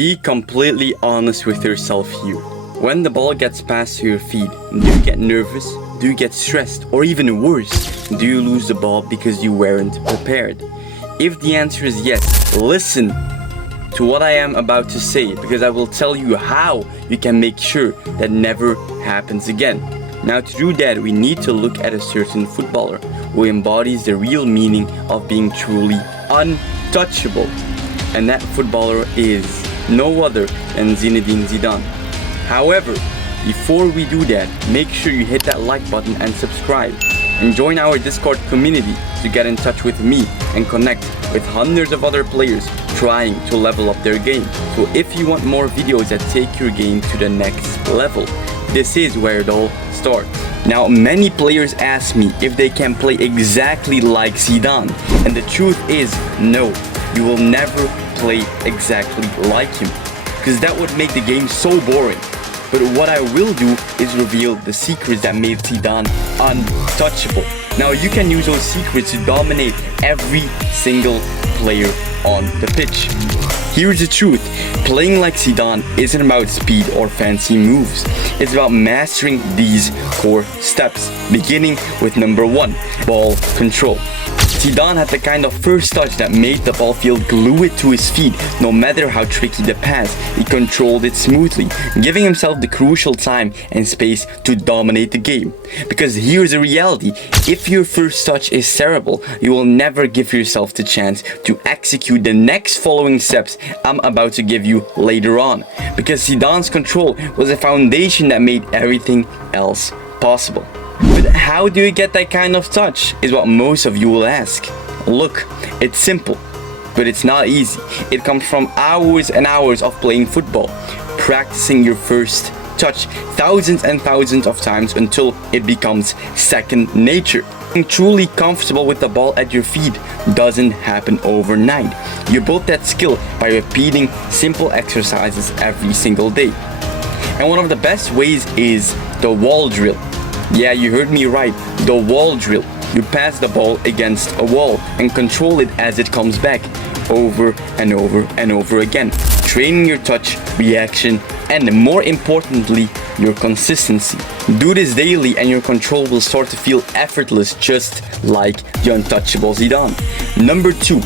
Be completely honest with yourself here. When the ball gets passed to your feet, do you get nervous? Do you get stressed? Or even worse, do you lose the ball because you weren't prepared? If the answer is yes, listen to what I am about to say, because I will tell you how you can make sure that never happens again. Now, to do that, we need to look at a certain footballer who embodies the real meaning of being truly untouchable. And that footballer is no other than Zinedine Zidane. However, before we do that, make sure you hit that like button and subscribe. And join our Discord community to get in touch with me and connect with hundreds of other players trying to level up their game. So if you want more videos that take your game to the next level, this is where it all starts. Now, many players ask me if they can play exactly like Zidane, and the truth is no, you will never play exactly like him, because that would make the game so boring. But what I will do is reveal the secrets that made Zidane untouchable. Now, you can use those secrets to dominate every single player on the pitch. Here's the truth, playing like Zidane isn't about speed or fancy moves. It's about mastering these core steps, beginning with number 1, ball control. Zidane had the kind of first touch that made the ball feel glued to his feet. No matter how tricky the pass, he controlled it smoothly, giving himself the crucial time and space to dominate the game. Because here's the reality, if your first touch is terrible, you will never give yourself the chance to execute the next following steps I'm about to give you later on. Because Zidane's control was a foundation that made everything else possible. But how do you get that kind of touch, is what most of you will ask. Look, it's simple, but it's not easy. It comes from hours and hours of playing football, practicing your first touch thousands and thousands of times until it becomes second nature. Being truly comfortable with the ball at your feet doesn't happen overnight. You build that skill by repeating simple exercises every single day. And one of the best ways is the wall drill. Yeah, you heard me right, the wall drill. You pass the ball against a wall and control it as it comes back, over and over and over again, training your touch, reaction, and more importantly, your consistency. Do this daily and your control will start to feel effortless, just like the untouchable Zidane. Number 2,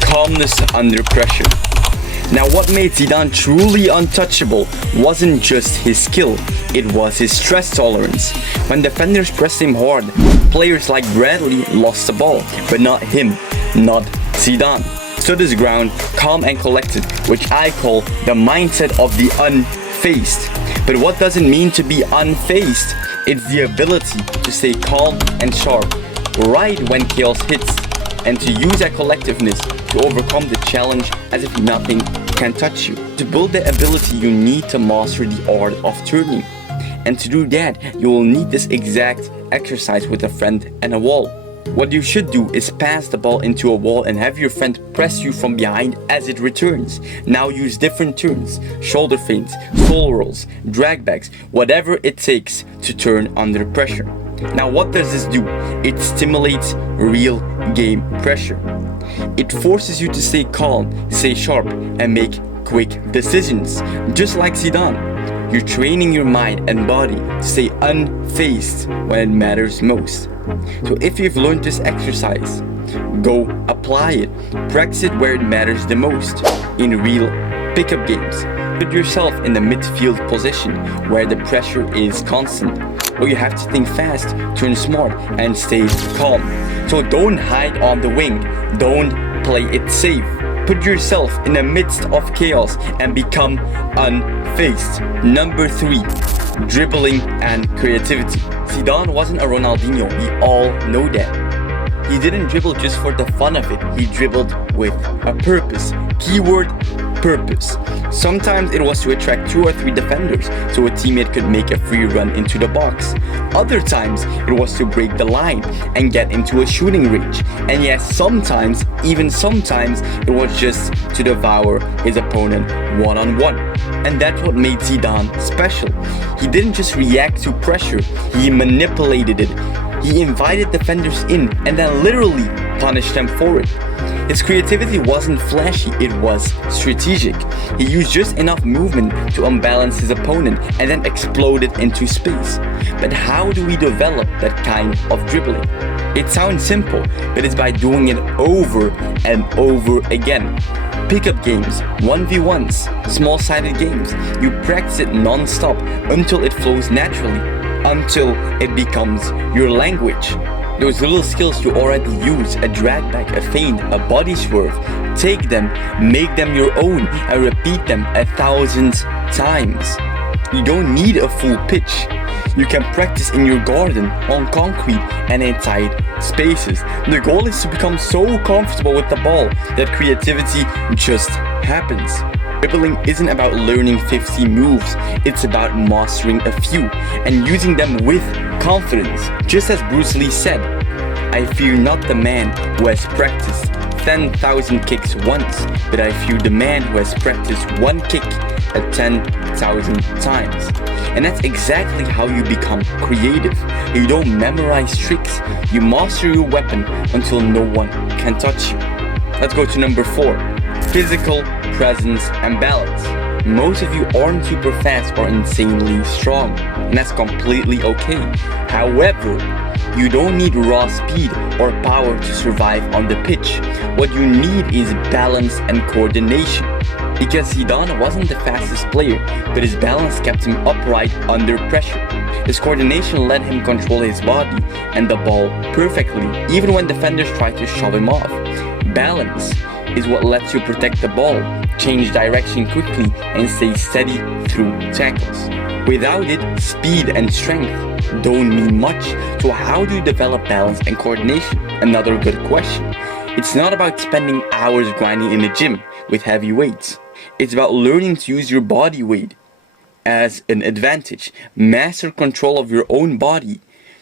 calmness under pressure. Now, what made Zidane truly untouchable wasn't just his skill, it was his stress tolerance. When defenders pressed him hard, players like Bradley lost the ball, but not him, not Zidane. Stood his ground, calm and collected, which I call the mindset of the unfazed. But what does it mean to be unfazed? It's the ability to stay calm and sharp, right when chaos hits, and to use that collectiveness to overcome the challenge as if nothing can touch you. To build that ability, you need to master the art of turning. And to do that, you will need this exact exercise with a friend and a wall. What you should do is pass the ball into a wall and have your friend press you from behind as it returns. Now use different turns, shoulder feints, solo rolls, drag backs, whatever it takes to turn under pressure. Now, what does this do? It stimulates real game pressure. It forces you to stay calm, stay sharp, and make quick decisions. Just like Zidane, you're training your mind and body to stay unfazed when it matters most. So if you've learned this exercise, go apply it. Practice it where it matters the most, in real pickup games. Put yourself in the midfield position where the pressure is constant, where you have to think fast, turn smart, and stay calm. So don't hide on the wing, don't play it safe. Put yourself in the midst of chaos and become unfazed. Number 3, dribbling and creativity. Zidane wasn't a Ronaldinho, we all know that. He didn't dribble just for the fun of it, he dribbled with a purpose. Keyword, purpose. Sometimes it was to attract 2 or 3 defenders so a teammate could make a free run into the box. Other times it was to break the line and get into a shooting range. And yes, sometimes, even sometimes, it was just to devour his opponent one-on-one. And that's what made Zidane special. He didn't just react to pressure, he manipulated it. He invited defenders in and then literally punished them for it. His creativity wasn't flashy, it was strategic. He used just enough movement to unbalance his opponent and then exploded into space. But how do we develop that kind of dribbling? It sounds simple, but it's by doing it over and over again. Pickup games, 1v1s, small-sided games. You practice it non-stop until it flows naturally, until it becomes your language. Those little skills you already use, a drag back, a feint, a body swerve, take them, make them your own, and repeat them 1,000 times. You don't need a full pitch. You can practice in your garden, on concrete, and in tight spaces. The goal is to become so comfortable with the ball that creativity just happens. Dribbling isn't about learning 50 moves, it's about mastering a few and using them with confidence. Just as Bruce Lee said, "I fear not the man who has practiced 10,000 kicks once, but I fear the man who has practiced one kick 10,000 times." And that's exactly how you become creative. You don't memorize tricks, you master your weapon until no one can touch you. Let's go to number 4. Physical presence and balance. Most of you aren't super fast or insanely strong, and that's completely okay. However, you don't need raw speed or power to survive on the pitch. What you need is balance and coordination. Because Zidane wasn't the fastest player, but his balance kept him upright under pressure. His coordination let him control his body and the ball perfectly, even when defenders tried to shove him off. Balance is what lets you protect the ball, change direction quickly, and stay steady through tackles. Without it, speed and strength don't mean much. So how do you develop balance and coordination? Another good question. It's not about spending hours grinding in the gym with heavy weights. It's about learning to use your body weight as an advantage. Master control of your own body,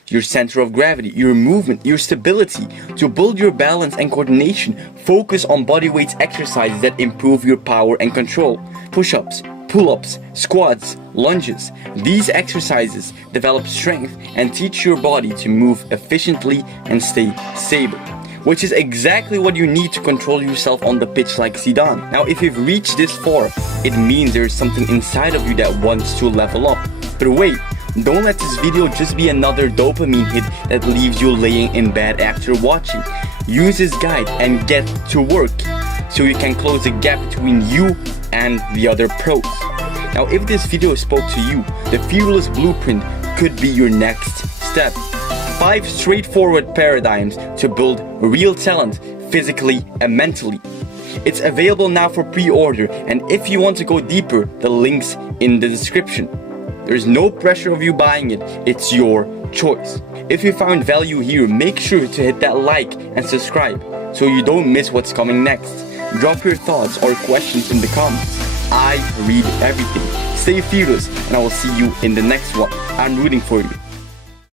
your center of gravity, your movement, your stability. To build your balance and coordination, focus on body weights exercises that improve your power and control. Push-ups, pull-ups, squats, lunges. These exercises develop strength and teach your body to move efficiently and stay stable, which is exactly what you need to control yourself on the pitch like Zidane. Now, if you've reached this far, it means there's something inside of you that wants to level up. But wait, don't let this video just be another dopamine hit that leaves you laying in bed after watching. Use this guide and get to work so you can close the gap between you and the other pros. Now, if this video spoke to you, the Fearless Blueprint could be your next step. 5 straightforward paradigms to build real talent physically and mentally. It's available now for pre-order, and if you want to go deeper, the link's in the description. There's no pressure of you buying it, it's your choice. If you found value here, make sure to hit that like and subscribe so you don't miss what's coming next. Drop your thoughts or questions in the comments. I read everything. Stay fearless, and I will see you in the next one. I'm rooting for you.